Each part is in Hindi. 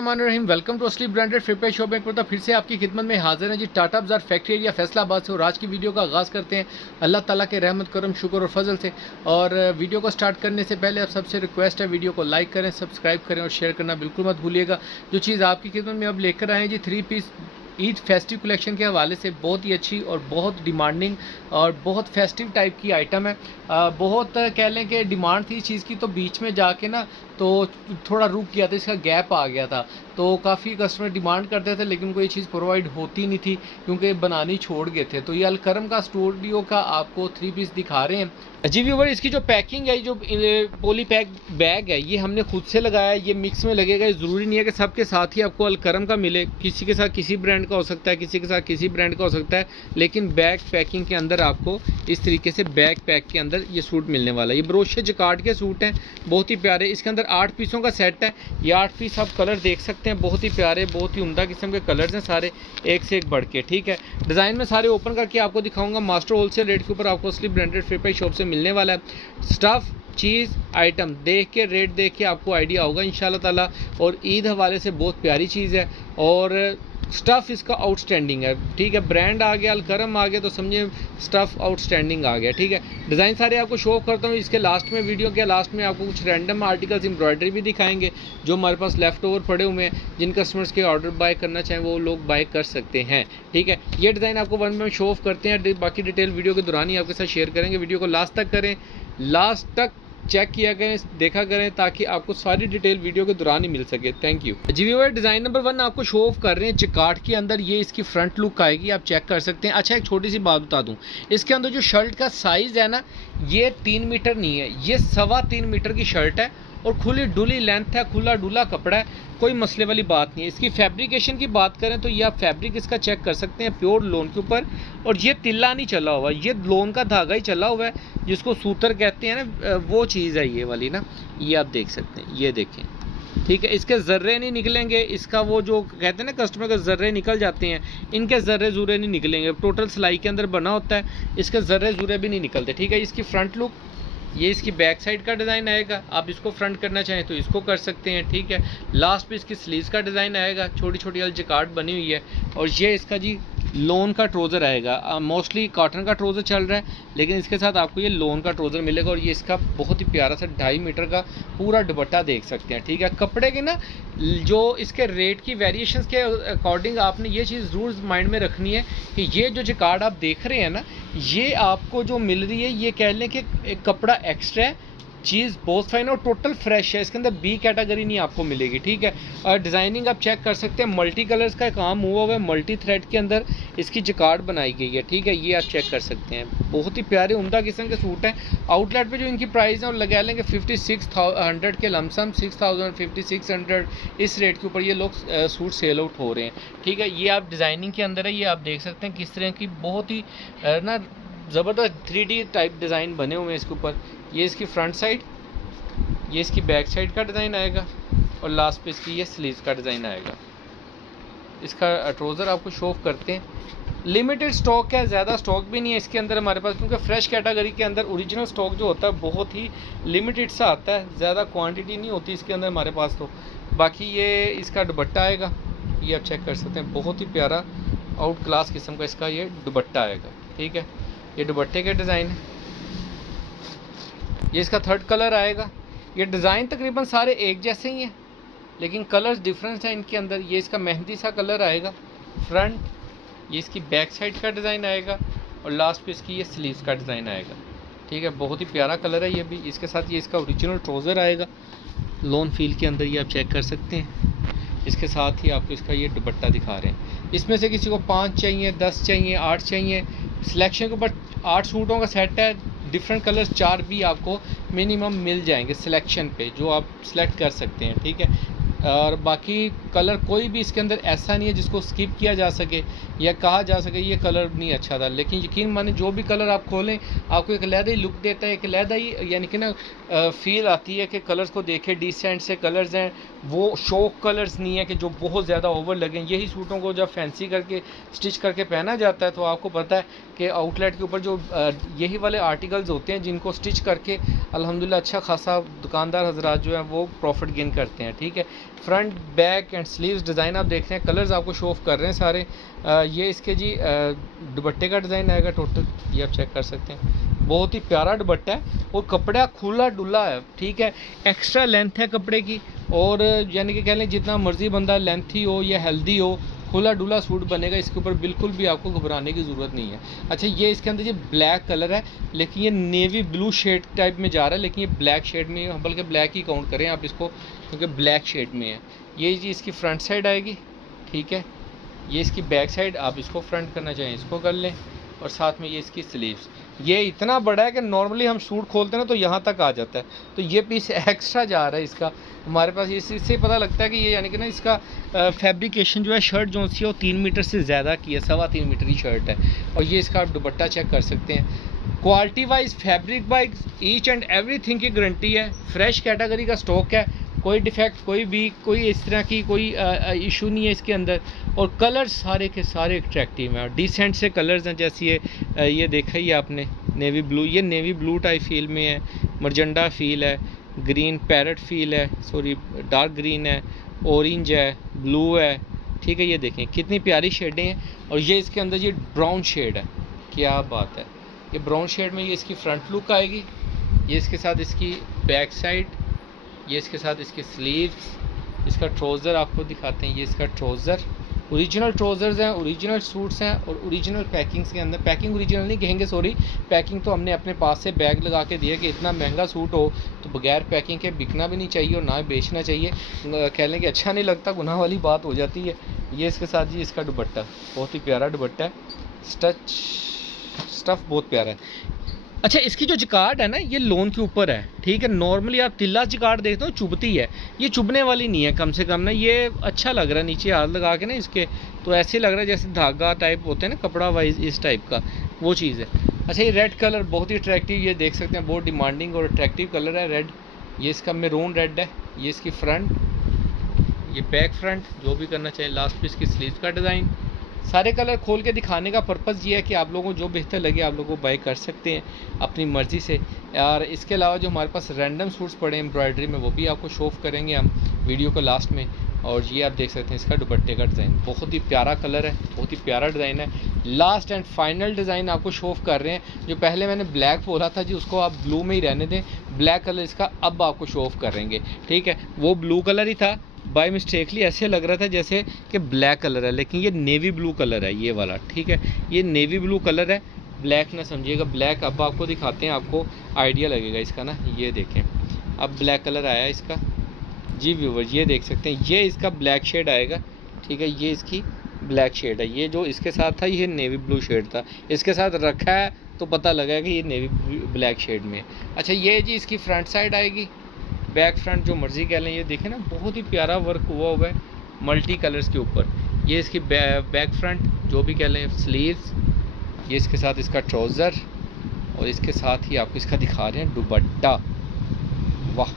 रहीम वेलकम टू असली ब्रांडेड फ्लिपकार्ट शॉप में फिर से आपकी खिदमत में हाजिर है जी। टाटा बाजार फैक्ट्री एरिया फैसलाबाद से। और आज की वीडियो का आगाज़ करते हैं अल्लाह ताला के रहमत करम शुक्र और फजल से। और वीडियो को स्टार्ट करने से पहले आप सबसे रिक्वेस्ट है, वीडियो को लाइक करें, सब्सक्राइब करें और शेयर करना बिल्कुल मत भूलिएगा। जो चीज़ आपकी खिदमत में अब लेकर आए हैं जी, 3 पीस ईद फेस्टिव कलेक्शन के हवाले से बहुत ही अच्छी और बहुत डिमांडिंग और बहुत फेस्टिव टाइप की आइटम है। बहुत कह लें कि डिमांड थी इस चीज़ की, तो बीच में जाके ना तो थोड़ा रुक गया था, इसका गैप आ गया था। तो काफ़ी कस्टमर डिमांड करते थे लेकिन उनको ये चीज़ प्रोवाइड होती नहीं थी क्योंकि बनानी छोड़ गए थे। तो ये अलकरम का स्टूडियो का आपको 3 पीस दिखा रहे हैं जी व्यूवर। इसकी जो पैकिंग है, जो पोली पैक बैग है, ये हमने खुद से लगाया है। ये मिक्स में लगेगा, ये ज़रूरी नहीं है कि सबके साथ ही आपको अलकरम का मिले। किसी के साथ किसी ब्रांड का हो सकता है, किसी के साथ किसी ब्रांड का हो सकता है, लेकिन बैग पैकिंग के अंदर आपको इस तरीके से बैग पैक के अंदर ये सूट मिलने वाला है। ये ब्रोशे जकार्ड के सूट हैं, बहुत ही प्यारे। इसके अंदर 8 पीसों का सेट है। ये 8 पीस आप कलर देख सकते हैं, बहुत ही प्यारे, बहुत ही उम्दा किस्म के कलर्स हैं, सारे एक से एक बढ़ के। ठीक है, डिज़ाइन में सारे ओपन करके आपको दिखाऊंगा। मास्टर होलसेल रेट के ऊपर आपको असली ब्रांडेड फ्लिपकार्ट शॉप से मिलने वाला है। स्टफ चीज़ आइटम देख के, रेट देख के आपको आइडिया होगा इंशाल्लाह ताला। और ईद हवाले से बहुत प्यारी चीज़ है और स्टफ़ इसका आउटस्टैंडिंग है। ठीक है, ब्रांड आ गया, अलकरम आ गया, तो समझिए स्टफ़ आउटस्टैंडिंग आ गया। ठीक है, डिज़ाइन सारे आपको शो करता हूँ। इसके लास्ट में, वीडियो के लास्ट में आपको कुछ रैंडम आर्टिकल्स एम्ब्रॉयडरी भी दिखाएंगे जो हमारे पास लेफ़्ट ओवर पड़े हुए हैं। जिन कस्टमर्स के ऑर्डर बाय करना चाहें वो लोग बाय कर सकते हैं। ठीक है, ये डिज़ाइन आपको वन में शो ऑफ करते हैं, बाकी डिटेल वीडियो के दौरान ही आपके साथ शेयर करेंगे। वीडियो को लास्ट तक करें, लास्ट तक चेक किया करें, देखा करें, ताकि आपको सारी डिटेल वीडियो के दौरान ही मिल सके। थैंक यू जी व्यूअर। डिज़ाइन नंबर 1 आपको शो ऑफ कर रहे हैं जकार्ड के अंदर। ये इसकी फ्रंट लुक आएगी, आप चेक कर सकते हैं। अच्छा, एक छोटी सी बात बता दूं, इसके अंदर जो शर्ट का साइज़ है ना, ये 3 मीटर नहीं है, ये 3.25 मीटर की शर्ट है और खुली डुली लेंथ है, खुला डुला कपड़ा है, कोई मसले वाली बात नहीं है। इसकी फैब्रिकेशन की बात करें तो ये आप फैब्रिक इसका चेक कर सकते हैं, प्योर लोन के ऊपर। और ये तिल्ला नहीं चला हुआ, ये लोन का धागा ही चला हुआ है, जिसको सूतर कहते हैं ना, वो चीज़ है ये वाली ना। ये आप देख सकते हैं, ये देखें। ठीक है, इसके ज़र्रे नहीं निकलेंगे। इसका वो जो कहते हैं ना कस्टमर के ज़र्रे निकल जाते हैं, इनके ज़र्रे ज़ुरे नहीं निकलेंगे। टोटल सिलाई के अंदर बना होता है, इसके ज़र्रे ज़ुरे भी नहीं निकलते। ठीक है, इसकी फ्रंट लुक, ये इसकी बैक साइड का डिज़ाइन आएगा। आप इसको फ्रंट करना चाहें तो इसको कर सकते हैं। ठीक है, लास्ट पे इसकी स्लीव्स का डिज़ाइन आएगा, छोटी छोटी अल जकार्ड बनी हुई है। और ये इसका जी लोन का ट्रोज़र आएगा। मोस्टली कॉटन का ट्रोज़र चल रहा है, लेकिन इसके साथ आपको ये लोन का ट्रोज़र मिलेगा। और ये इसका बहुत ही प्यारा सा 2.5 मीटर का पूरा दुपट्टा देख सकते हैं। ठीक है, कपड़े के ना जो इसके रेट की वेरिएशंस के अकॉर्डिंग आपने ये चीज़ ज़रूर माइंड में रखनी है कि ये जो जकार्ड आप देख रहे हैं ना, ये आपको जो मिल रही है, ये कह लें कि एक कपड़ा एक्स्ट्रा है, चीज़ बहुत फाइन और टोटल फ्रेश है। इसके अंदर बी कैटेगरी नहीं आपको मिलेगी। ठीक है, और डिज़ाइनिंग आप चेक कर सकते हैं, मल्टी कलर्स का काम हुआ हुआ है, मल्टी थ्रेड के अंदर इसकी जकार्ड बनाई गई है। ठीक है, ये आप चेक कर सकते हैं, बहुत ही प्यारे उम्दा किस्म के सूट हैं। आउटलेट पे जो इनकी प्राइस है और लगा लेंगे 5600 के लमसम, 6000 5600 इस रेट के ऊपर ये लोग सूट सेल आउट हो रहे हैं। ठीक है, ये आप डिज़ाइनिंग के अंदर है, ये आप देख सकते हैं किस तरह की बहुत ही ना ज़बरदस्त 3D टाइप डिज़ाइन बने हुए हैं इसके ऊपर। ये इसकी फ्रंट साइड, ये इसकी बैक साइड का डिज़ाइन आएगा और लास्ट पे इसकी ये स्लीव्स का डिज़ाइन आएगा। इसका ट्रोज़र आपको शो ऑफ करते हैं। लिमिटेड स्टॉक है, ज़्यादा स्टॉक भी नहीं है इसके अंदर हमारे पास, क्योंकि फ्रेश कैटेगरी के अंदर ओरिजिनल स्टॉक जो होता है बहुत ही लिमिटेड सा आता है, ज़्यादा क्वांटिटी नहीं होती इसके अंदर हमारे पास। तो बाकी ये इसका दुपट्टा आएगा, ये आप चेक कर सकते हैं, बहुत ही प्यारा आउट क्लास किस्म का इसका ये दुपट्टा आएगा। ठीक है, ये दुपट्टे के डिज़ाइन है। ये इसका 3rd कलर आएगा। ये डिज़ाइन तकरीबन सारे एक जैसे ही हैं, लेकिन कलर्स डिफरेंस हैं इनके अंदर। ये इसका मेहंदी सा कलर आएगा फ्रंट, ये इसकी बैक साइड का डिज़ाइन आएगा और लास्ट पे इसकी ये स्लीव्स का डिज़ाइन आएगा। ठीक है, बहुत ही प्यारा कलर है ये भी। इसके साथ ये इसका ओरिजिनल ट्राउज़र आएगा लोन फील के अंदर, ये आप चेक कर सकते हैं। इसके साथ ही आपको इसका ये दुपट्टा दिखा रहे हैं। इसमें से किसी को 5 चाहिए, 10 चाहिए, 8 चाहिए, सिलेक्शन के ऊपर 8 सूटों का सेट है। डिफरेंट कलर्स 4 भी आपको मिनिमम मिल जाएंगे सिलेक्शन पे, जो आप सिलेक्ट कर सकते हैं। ठीक है, और बाकी कलर कोई भी इसके अंदर ऐसा नहीं है जिसको स्किप किया जा सके या कहा जा सके ये कलर नहीं अच्छा था। लेकिन यकीन माने जो भी कलर आप खोलें आपको एक अलहदा ही लुक देता है, एक अलहदा ही यानी कि ना फील आती है कि कलर्स को देखें, डिसेंट से कलर्स हैं, वो शौक कलर्स नहीं है कि जो बहुत ज़्यादा ओवर लगें। यही सूटों को जब फैंसी करके स्टिच करके पहना जाता है तो आपको पता है कि आउटलेट के ऊपर जो यही वाले आर्टिकल्स होते हैं जिनको स्टिच करके अल्हम्दुलिल्लाह अच्छा खासा दुकानदार हजरात जो हैं वो प्रॉफिट गेन करते हैं। ठीक है, front back and sleeves design आप देख रहे हैं, कलर्स आपको शो ऑफ कर रहे हैं सारे। ये इसके जी दुपट्टे का डिज़ाइन आएगा टोटल, ये आप चेक कर सकते हैं। बहुत ही प्यारा दुपट्टा है और कपड़ा खुला डुला है। ठीक है, एक्स्ट्रा लेंथ है कपड़े की, और यानी कि कह लें जितना मर्जी बंदा लेंथी हो या हेल्दी हो, खुला डुला सूट बनेगा। इसके ऊपर बिल्कुल भी आपको घबराने की ज़रूरत नहीं है। अच्छा, ये इसके अंदर ये ब्लैक कलर है, लेकिन ये नेवी ब्लू शेड टाइप में जा रहा है, लेकिन ये ब्लैक शेड में, बल्कि ब्लैक ही काउंट करें आप इसको, क्योंकि ब्लैक शेड में है। ये जी इसकी फ्रंट साइड आएगी। ठीक है, ये इसकी बैक साइड, आप इसको फ्रंट करना चाहें इसको कर लें, और साथ में ये इसकी स्लीव्स। ये इतना बड़ा है कि नॉर्मली हम सूट खोलते हैं ना तो यहाँ तक आ जाता है, तो ये पीस एक्स्ट्रा जा रहा है इसका हमारे पास। इससे पता लगता है कि ये यानी कि ना इसका फैब्रिकेशन जो है, शर्ट जो सी है वो 3 मीटर से ज़्यादा की है, 3.25 मीटर की शर्ट है। और ये इसका आप दुपट्टा चेक कर सकते हैं। Quality wise, fabric wise, each and everything की गारंटी है। फ्रेश कैटेगरी का स्टॉक है, कोई डिफेक्ट, कोई इस तरह की कोई इशू नहीं है इसके अंदर। और कलर्स सारे के सारे अट्रैक्टिव हैं और डिसेंट से कलर्स हैं। जैसे ये देखा ही आपने, नेवी ब्लू, ये नेवी ब्लू टाइप फील में है, मरजंडा फील है, ग्रीन पैरेट फील है, सॉरी डार्क ग्रीन है, ऑरेंज है, ब्लू है। ठीक है, ये देखें कितनी प्यारी शेडें हैं। और ये इसके अंदर ये ब्राउन शेड है, क्या बात है। ये ब्राउन शेड में ये इसकी फ्रंट लुक आएगी, ये इसके साथ इसकी बैक साइड, ये इसके साथ इसकी स्लीव्स, इसका ट्राउज़र आपको दिखाते हैं। ये इसका ट्राउज़र, ओरिजिनल ट्राउज़र्स हैं, ओरिजिनल सूट्स हैं और ओरिजिनल पैकिंग्स के अंदर। पैकिंग ओरिजिनल नहीं कहेंगे, सॉरी, पैकिंग तो हमने अपने पास से बैग लगा के दिया कि इतना महंगा सूट हो तो बगैर पैकिंग के बिकना भी नहीं चाहिए और ना बेचना चाहिए। कह लें कि अच्छा नहीं लगता, गुनाह वाली बात हो जाती है। ये इसके साथ जी इसका दुपट्टा, बहुत ही प्यारा दुपट्टा है, स्टफ़ बहुत प्यारा है। अच्छा, इसकी जो जिकार्ड है ना, ये लोन के ऊपर है। ठीक है, नॉर्मली आप तिल्ला जिकार्ड देखते हो चुभती है, ये चुभने वाली नहीं है कम से कम ना। ये अच्छा लग रहा है नीचे हाथ लगा के ना इसके, तो ऐसे लग रहा है जैसे धागा टाइप होते हैं ना कपड़ा वाइज, इस टाइप का वो चीज़ है। अच्छा, ये रेड कलर बहुत ही अट्रैक्टिव, ये देख सकते हैं बहुत डिमांडिंग और अट्रैक्टिव कलर है रेड। ये इसका मैरून रेड है। ये इसकी फ्रंट, ये बैक फ्रंट, जो भी करना चाहिए। लास्ट पे इसकी स्लीव का डिज़ाइन। सारे कलर खोल के दिखाने का पर्पज़ ये है कि आप लोगों को जो बेहतर लगे आप लोगों को बाय कर सकते हैं अपनी मर्ज़ी से। और इसके अलावा जो हमारे पास रैंडम सूट्स पड़े हैं एम्ब्रॉयडरी में, वो भी आपको शो ऑफ करेंगे हम वीडियो को लास्ट में। और ये आप देख सकते हैं इसका दुपट्टे का डिज़ाइन, बहुत ही प्यारा कलर है, बहुत ही प्यारा डिज़ाइन है। लास्ट एंड फाइनल डिज़ाइन आपको शो ऑफ कर रहे हैं। जो पहले मैंने ब्लैक बोला था जी, उसको आप ब्लू में ही रहने दें, ब्लैक कलर इसका अब आपको शो ऑफ करेंगे। ठीक है, वो ब्लू कलर ही था, बाय मिस्टेकली ऐसे लग रहा था जैसे कि ब्लैक कलर है, लेकिन ये नेवी ब्लू कलर है ये वाला। ठीक है, ये नेवी ब्लू कलर है, ब्लैक ना समझिएगा, ब्लैक अब आपको दिखाते हैं, आपको आइडिया लगेगा इसका ना। ये देखें, अब ब्लैक कलर आया इसका जी व्यूवर्स, ये देख सकते हैं, ये इसका ब्लैक शेड आएगा। ठीक है, ये इसकी ब्लैक शेड है। ये जो इसके साथ था ये नेवी ब्लू शेड था, इसके साथ रखा है तो पता लगा कि ये नेवी ब्लैक शेड में है। अच्छा, ये जी इसकी फ्रंट साइड आएगी, बैक फ्रंट जो मर्ज़ी कह लें। ये देखें ना, बहुत ही प्यारा वर्क हुआ है मल्टी कलर्स के ऊपर। ये इसकी बैक फ्रंट जो भी कह लें, स्लीव्स, ये इसके साथ इसका ट्राउज़र, और इसके साथ ही आपको इसका दिखा रहे हैं दुपट्टा। वाह,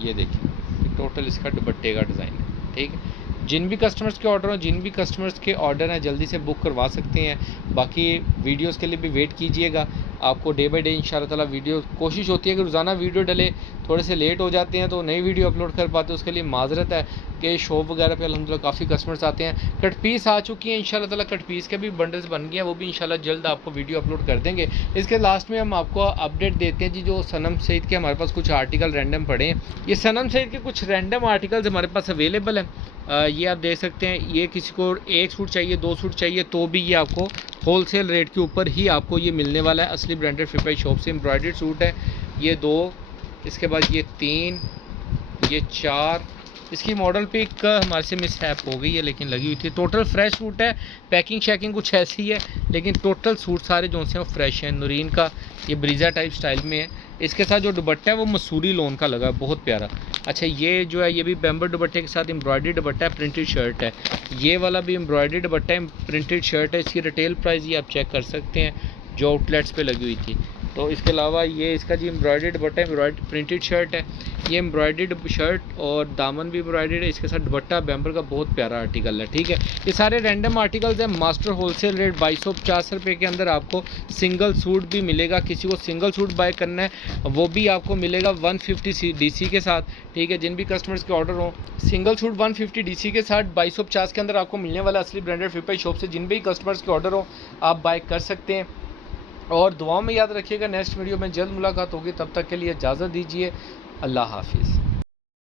ये देखिए टोटल इसका दुपट्टे का डिज़ाइन है। ठीक है, जिन भी कस्टमर्स के ऑर्डर हो, जिन भी कस्टमर्स के ऑर्डर हैं जल्दी से बुक करवा सकते हैं। बाकी वीडियोस के लिए भी वेट कीजिएगा, आपको डे बाय डे इंशाल्लाह ताला वीडियो कोशिश होती है कि रोज़ाना वीडियो डले। थोड़े से लेट हो जाते हैं तो नई वीडियो अपलोड कर पाते, उसके लिए माजरत है कि शॉप वगैरह पे अल्हम्दुलिल्लाह काफ़ी कस्टमर्स आते हैं। कट पीस आ चुकी हैं इंशाल्लाह ताला, कट पीस के भी बंडल्स बन गए हैं, वो भी इंशाल्लाह जल्द आपको वीडियो अपलोड कर देंगे। इसके लास्ट में हम आपको अपडेट देते हैं जी, जो सनम सईद के हमारे पास कुछ आर्टिकल रैंडम पड़े हैं। ये सनम सईद के कुछ रैंडम आर्टिकल्स हमारे पास अवेलेबल हैं। ये आप देख सकते हैं, ये किसी को एक सूट चाहिए, 2 सूट चाहिए, तो भी ये आपको होलसेल रेट के ऊपर ही आपको ये मिलने वाला है। असली ब्रांडेड फिपाई शॉप से एम्ब्रॉयडर्ड सूट है। ये 2, इसके बाद ये 3, ये 4। इसकी मॉडल पिक हमारे से मिसहैप हो गई है, लेकिन लगी हुई थी। टोटल फ्रेश सूट है, पैकिंग शैकिंग कुछ ऐसी है, लेकिन टोटल सूट सारे जो से वो फ्रेश हैं। नूरीन का ये ब्रीजा टाइप स्टाइल में है। इसके साथ जो दुपट्टा है वो मसूरी लोन का लगा, बहुत प्यारा। अच्छा, ये जो है ये भी बैम्बर दुपट्टे के साथ एम्ब्रॉयडरी दुपट्टा है, प्रिंटेड शर्ट है। ये वाला भी एम्ब्रॉयडरी दुपट्टा है, प्रिंटेड शर्ट है। इसकी रिटेल प्राइस ये आप चेक कर सकते हैं जो आउटलेट्स पे लगी हुई थी। तो इसके अलावा ये इसका जी एम्ब्रॉयडर्ड दुपट्टा, एम्ब्रॉयड प्रिंटेड शर्ट है, ये एम्ब्रॉयडर्ड शर्ट और दामन भी एम्ब्रॉयडर्ड है, इसके साथ दुपट्टा बैम्बर का बहुत प्यारा आर्टिकल है। ठीक है, ये सारे रैंडम आर्टिकल्स हैं। मास्टर होलसेल रेट 2250 रुपये के अंदर आपको सिंगल सूट भी मिलेगा। किसी को सिंगल सूट बाय करना है वो भी आपको मिलेगा 150 DC के साथ। ठीक है, जिन भी कस्टमर्स के ऑर्डर हो सिंगल सूट 150 DC के साथ 2250 के अंदर आपको मिलने वाला असली ब्रांडेड फिर शॉप से। जिन भी कस्टमर्स के ऑर्डर हो आप बाय कर सकते हैं। और दुआओं में याद रखिएगा, नेक्स्ट वीडियो में जल्द मुलाकात होगी, तब तक के लिए इजाज़त दीजिए। अल्लाह हाफिज़।